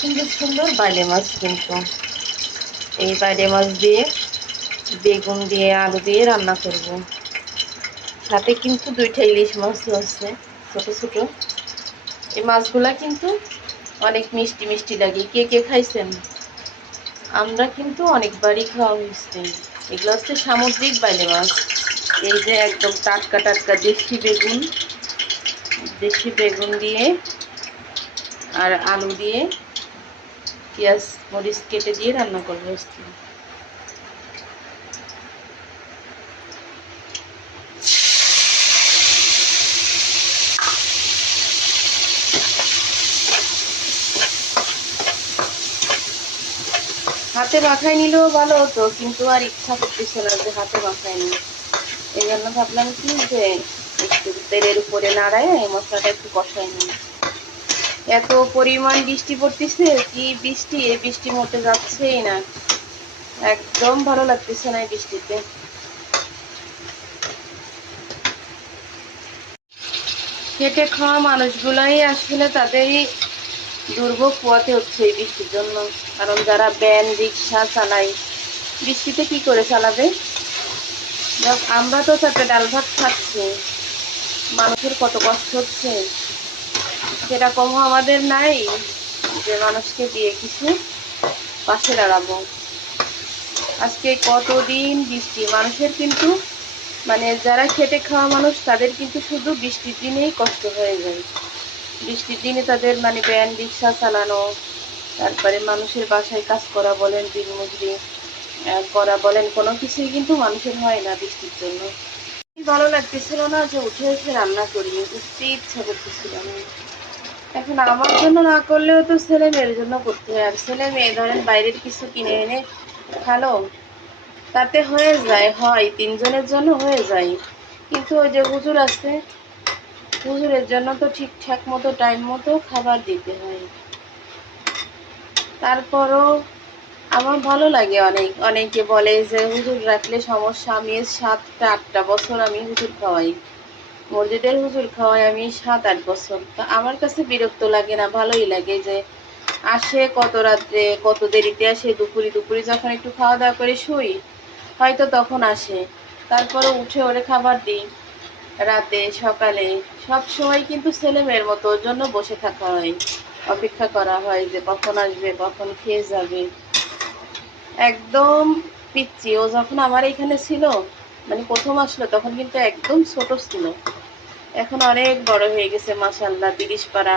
সুন্দর সুন্দর বাইলে মাছ, কিন্তু এই বাইলে মাছ দিয়ে বেগুন দিয়ে আলু দিয়ে রান্না করব। সাথে কিন্তু 2টা ইলিশ মাছও আছে, ছোট ছোট। এই মাছগুলা কিন্তু অনেক মিষ্টি মিষ্টি লাগে। কে কে খাইছেন? আমরা কিন্তু অনেকবারই খাওয়া হয়েছে। এগুলো হচ্ছে সামুদ্রিক বাইলে মাছ। এই যে একদম টাটকা টাটকা দেশি বেগুন দিয়ে আর আলু দিয়ে পেঁয়াজ মরিচ কেটে দিয়ে রান্না করবো আজকে। হাতে মাখায় নিলেও ভালো হতো, কিন্তু আর ইচ্ছা করতেছে না যে হাতে মাখায় নি। এই জন্য ভাবলাম কি যে একটু তেলের উপরে নাড়ায় এই মশলাটা একটু কষাই নিই। এত পরিমাণ বৃষ্টি পড়তেছে, কি বৃষ্টি! এই বৃষ্টি মতে যাচ্ছেই না, একদম ভালো লাগতেছে না এই বৃষ্টিতে। খেটে খাওয়া মানুষগুলাই আসলে তাদেরই দুর্ভোগ পোয়াতে হচ্ছে এই বৃষ্টির জন্য। কারণ যারা ভ্যান রিক্সা চালায়, বৃষ্টিতে কি করে চালাবে? আমরা তো তাতে ডাল ভাত খাচ্ছি, মানুষের কত কষ্ট হচ্ছে, সেরকমও আমাদের নাই যে মানুষকে দিয়ে কিছু পাশে দাঁড়াবো। আজকে কতদিন বৃষ্টি, মানুষের কিন্তু মানে যারা খেটে খাওয়া মানুষ তাদের কিন্তু শুধু বৃষ্টির দিনেই কষ্ট হয়ে যায়। বৃষ্টির দিনে তাদের মানে ভ্যান রিক্সা চালানো, তারপরে মানুষের বাসায় কাজ করা বলেন, দিনমজুরি করা বলেন, কোনো কিছুই কিন্তু মানুষের হয় না বৃষ্টির জন্য। ভালো লাগতেছিল না যে উঠে এসে রান্না করি, উঠতে ইচ্ছা করতেছিল না। এখন আমার জন্য না করলেও তো ছেলে মেয়ের জন্য করতে হয়। আর ছেলে মেয়ে ধরেন বাইরের কিছু কিনে এনে খালো, তাতে হয়ে যায়, হয় 3 জনের জন্য হয়ে যায়। কিন্তু ওই যে হুজুর আছে, হুজুরের জন্য তো ঠিকঠাক মতো টাইম মতো খাবার দিতে হয়। তারপরও আমার ভালো লাগে অনেক। অনেকে বলে যে হুজুর রাখলে সমস্যা। আমি 7-8টা বছর আমি হুজুর খাওয়াই, মসজিদের হুজুর খাওয়াই আমি 7-8 বছর। তা আমার কাছে বিরক্ত লাগে না, ভালোই লাগে যে আসে কত রাত্রে, কত দেরিতে আসে, দুপুরি যখন একটু খাওয়া দাওয়া করে শুই হয়তো তখন আসে। তারপরে উঠে ওরে খাবার দিই, রাতে সকালে সব সময় কিন্তু ছেলে মেয়ের মতো ওর জন্য বসে থাকা হয়, অপেক্ষা করা হয় যে কখন আসবে, কখন খেয়ে যাবে। একদম পিচ্ছি। ও যখন আমার এখানে ছিল, মানে প্রথম আসলো, তখন কিন্তু একদম ছোট ছিল। এখন অনেক বড় হয়ে গেছে মাশাআল্লাহ, 30 পারা।